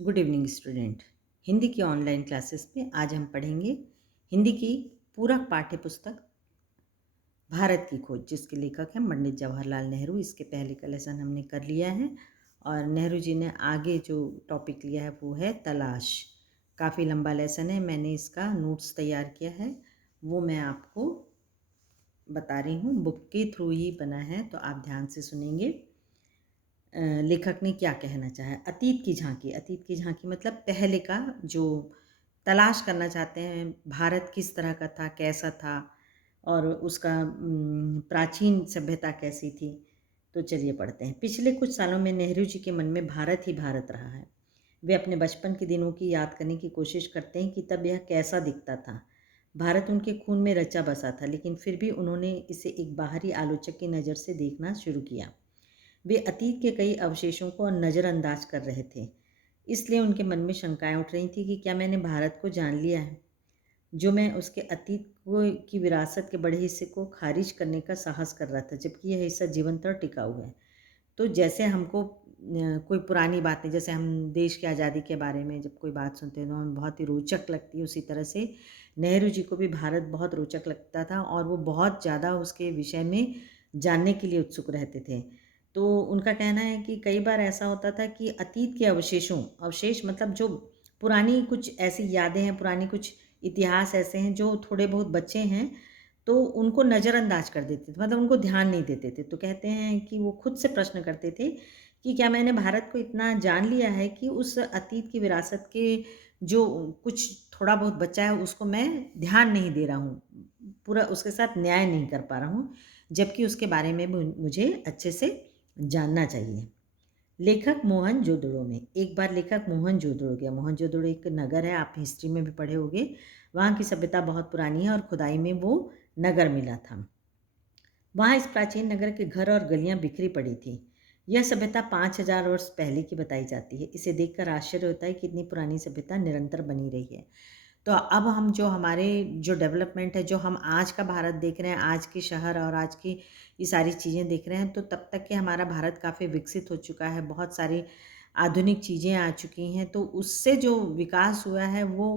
Good evening student. Hindi की online classes में आज हम पढ़ेंगे हिंदी की पूरक पाठ्य पुस्तक भारत की खोज, जिसके लेखक हैं पंडित जवाहरलाल नेहरू। इसके पहले का लेसन हमने कर लिया है और नेहरू जी ने आगे जो टॉपिक लिया है वो है तलाश। काफ़ी लंबा लेसन है, मैंने इसका नोट्स तैयार किया है, वो मैं आपको बता रही हूँ। बुक के थ्रू ही बना है, तो आप ध्यान से सुनेंगे। लेखक ने क्या कहना चाहा। अतीत की झांकी, अतीत की झांकी मतलब पहले का जो तलाश करना चाहते हैं, भारत किस तरह का था, कैसा था और उसका प्राचीन सभ्यता कैसी थी। तो चलिए पढ़ते हैं। पिछले कुछ सालों में नेहरू जी के मन में भारत ही भारत रहा है। वे अपने बचपन के दिनों की याद करने की कोशिश करते हैं कि तब यह कैसा दिखता था। भारत उनके खून में रचा बसा था, लेकिन फिर भी उन्होंने इसे एक बाहरी आलोचक की नज़र से देखना शुरू किया। वे अतीत के कई अवशेषों को नज़रअंदाज कर रहे थे, इसलिए उनके मन में शंकाएं उठ रही थी कि क्या मैंने भारत को जान लिया है, जो मैं उसके अतीत को की विरासत के बड़े हिस्से को खारिज करने का साहस कर रहा था, जबकि यह हिस्सा जीवंत और टिकाऊ है। तो जैसे हमको कोई पुरानी बातें, जैसे हम देश की आज़ादी के बारे में जब कोई बात सुनते हैं तो हमें बहुत ही रोचक लगती है, उसी तरह से नेहरू जी को भी भारत बहुत रोचक लगता था और वो बहुत ज़्यादा उसके विषय में जानने के लिए उत्सुक रहते थे। तो उनका कहना है कि कई बार ऐसा होता था कि अतीत के अवशेष मतलब जो पुरानी कुछ ऐसी यादें हैं, पुरानी कुछ इतिहास ऐसे हैं जो थोड़े बहुत बचे हैं, तो उनको नज़रअंदाज कर देते थे, मतलब उनको ध्यान नहीं देते थे। तो कहते हैं कि वो खुद से प्रश्न करते थे कि क्या मैंने भारत को इतना जान लिया है कि उस अतीत की विरासत के जो कुछ थोड़ा बहुत बचा है उसको मैं ध्यान नहीं दे रहा हूँ, पूरा उसके साथ न्याय नहीं कर पा रहा हूँ, जबकि उसके बारे में मुझे अच्छे से जानना चाहिए। लेखक मोहनजोदड़ो में। एक बार लेखक मोहनजोदड़ो गया। मोहनजोदड़ो एक नगर है, आप हिस्ट्री में भी पढ़े होंगे। वहाँ की सभ्यता बहुत पुरानी है और खुदाई में वो नगर मिला था। वहाँ इस प्राचीन नगर के घर और गलियाँ बिखरी पड़ी थी। यह सभ्यता 5000 वर्ष पहले की बताई जाती है। इसे देखकर आश्चर्य होता है कि इतनी पुरानी सभ्यता निरंतर बनी रही है। तो अब हम जो हमारे जो डेवलपमेंट है, जो हम आज का भारत देख रहे हैं, आज के शहर और आज की ये सारी चीज़ें देख रहे हैं, तो तब तक के हमारा भारत काफ़ी विकसित हो चुका है, बहुत सारी आधुनिक चीज़ें आ चुकी हैं। तो उससे जो विकास हुआ है वो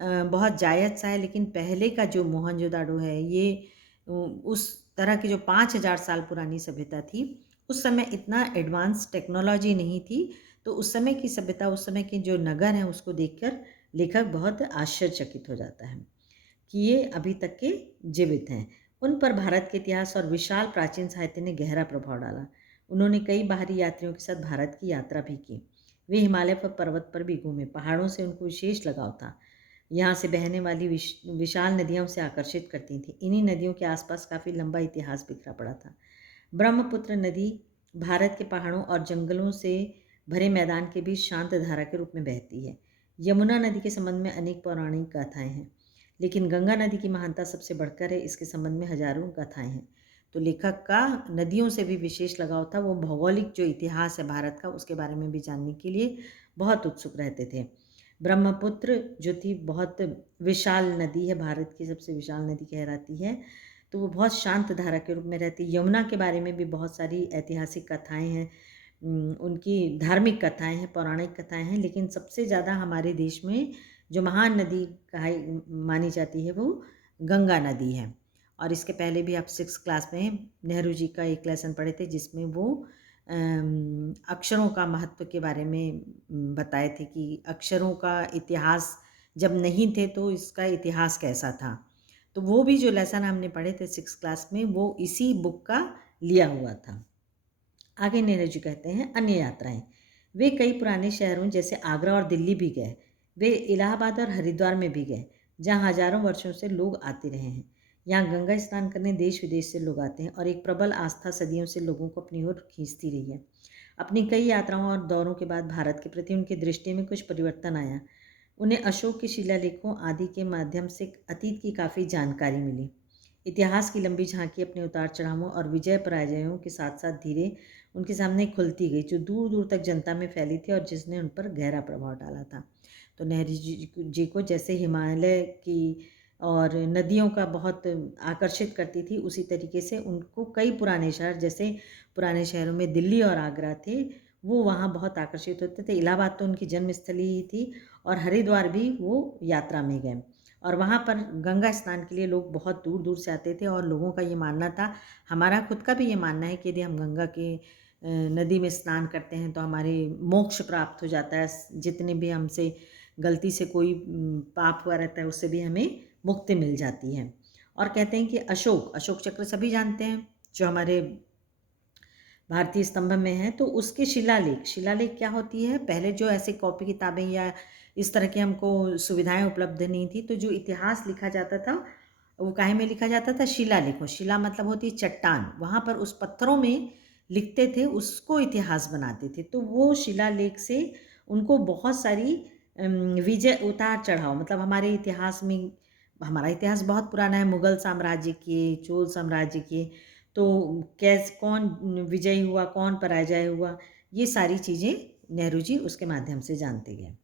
बहुत जायज़ सा है, लेकिन पहले का जो मोहनजोदाड़ो है, ये उस तरह की जो 5000 साल पुरानी सभ्यता थी, उस समय इतना एडवांस टेक्नोलॉजी नहीं थी। तो उस समय की सभ्यता, उस समय के जो नगर हैं, उसको देखकर लेखक बहुत आश्चर्यचकित हो जाता है कि ये अभी तक के जीवित हैं। उन पर भारत के इतिहास और विशाल प्राचीन साहित्य ने गहरा प्रभाव डाला। उन्होंने कई बाहरी यात्रियों के साथ भारत की यात्रा भी की। वे हिमालय पर पर्वत पर भी घूमे। पहाड़ों से उनको विशेष लगाव था। यहाँ से बहने वाली विशाल नदियाँ उसे आकर्षित करती थीं। इन्हीं नदियों के आसपास काफ़ी लंबा इतिहास बिखरा पड़ा था। ब्रह्मपुत्र नदी भारत के पहाड़ों और जंगलों से भरे मैदान के बीच शांत धारा के रूप में बहती है। यमुना नदी के संबंध में अनेक पौराणिक गाथाएं हैं, लेकिन गंगा नदी की महानता सबसे बढ़कर है। इसके संबंध में हजारों गाथाएं हैं। तो लेखक का नदियों से भी विशेष लगाव था। वो भौगोलिक जो इतिहास है भारत का, उसके बारे में भी जानने के लिए बहुत उत्सुक रहते थे। ब्रह्मपुत्र जो थी बहुत विशाल नदी है, भारत की सबसे विशाल नदी कहलाती है। तो वो बहुत शांत धारा के रूप में रहती है। यमुना के बारे में भी बहुत सारी ऐतिहासिक कथाएं हैं, उनकी धार्मिक कथाएं हैं, पौराणिक कथाएं हैं, लेकिन सबसे ज़्यादा हमारे देश में जो महान नदी कहा मानी जाती है वो गंगा नदी है। और इसके पहले भी आप 6th क्लास में नेहरू जी का एक लेसन पढ़े थे, जिसमें वो अक्षरों का महत्व के बारे में बताए थे कि अक्षरों का इतिहास जब नहीं थे तो इसका इतिहास कैसा था। तो वो भी जो लेसन हमने पढ़े थे 6th क्लास में, वो इसी बुक का लिया हुआ था। आगे नेहरू जी कहते हैं अन्य यात्राएं। वे कई पुराने शहरों जैसे आगरा और दिल्ली भी गए। वे इलाहाबाद और हरिद्वार में भी गए, जहाँ हजारों वर्षों से लोग आते रहे हैं। यहाँ गंगा स्नान करने देश विदेश से लोग आते हैं और एक प्रबल आस्था सदियों से लोगों को अपनी ओर खींचती रही है। अपनी कई यात्राओं और दौरों के बाद भारत के प्रति उनकी दृष्टि में कुछ परिवर्तन आया। उन्हें अशोक के शिलालेखों आदि के माध्यम से अतीत की काफ़ी जानकारी मिली। इतिहास की लंबी झांकी अपने उतार चढ़ावों और विजय पराजयों के साथ साथ धीरे उनके सामने खुलती गई, जो दूर दूर तक जनता में फैली थी और जिसने उन पर गहरा प्रभाव डाला था। तो नेहरू जी को जैसे हिमालय की और नदियों का बहुत आकर्षित करती थी, उसी तरीके से उनको कई पुराने शहर, जैसे पुराने शहरों में दिल्ली और आगरा थे, वो वहाँ बहुत आकर्षित होते थे। इलाहाबाद तो उनकी जन्मस्थली ही थी और हरिद्वार भी वो यात्रा में गए और वहाँ पर गंगा स्नान के लिए लोग बहुत दूर-दूर से आते थे और लोगों का ये मानना था, हमारा खुद का भी ये मानना है कि यदि हम गंगा के नदी में स्नान करते हैं तो हमारे मोक्ष प्राप्त हो जाता है। जितने भी हमसे गलती से कोई पाप हुआ रहता है उससे भी हमें मुक्ति मिल जाती है। और कहते हैं कि अशोक चक्र सभी जानते हैं, जो हमारे भारतीय स्तंभ में है, तो उसके शिलालेख क्या होती है, पहले जो ऐसे कॉपी किताबें या इस तरह की हमको सुविधाएं उपलब्ध नहीं थी, तो जो इतिहास लिखा जाता था वो काहे में लिखा जाता था, शिलालेख में। शिला मतलब होती है चट्टान, वहाँ पर उस पत्थरों में लिखते थे, उसको इतिहास बनाते थे। तो वो शिलालेख से उनको बहुत सारी विजय उतार चढ़ाव, मतलब हमारे इतिहास में, हमारा इतिहास बहुत पुराना है, मुगल साम्राज्य के, चोल साम्राज्य के, तो कौन विजयी हुआ, कौन पराजय हुआ, ये सारी चीज़ें नेहरू जी उसके माध्यम से जानते गए।